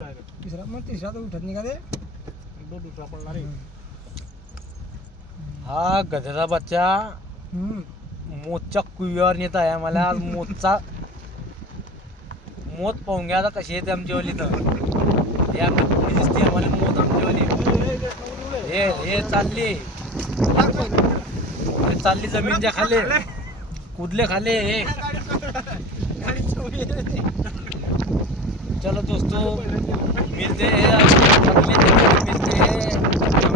तिसरा मग तिसरा तर उठत नाही का ते दुसरा पडणार आहे. हा गधेचा बच्चा मोतच्या कुईवर नेत आहे. मला आज मोतचा मोत पाहून घ्या आता कशी येते आमच्यावाली. तर हे आमची पुढे दिसते आम्हाला मोत आमच्यावाली. हे चालली हे चालली जमीनच्या खाली कुदले खाले हे. चलो दोस्तों मिलते हैं मिलते हैं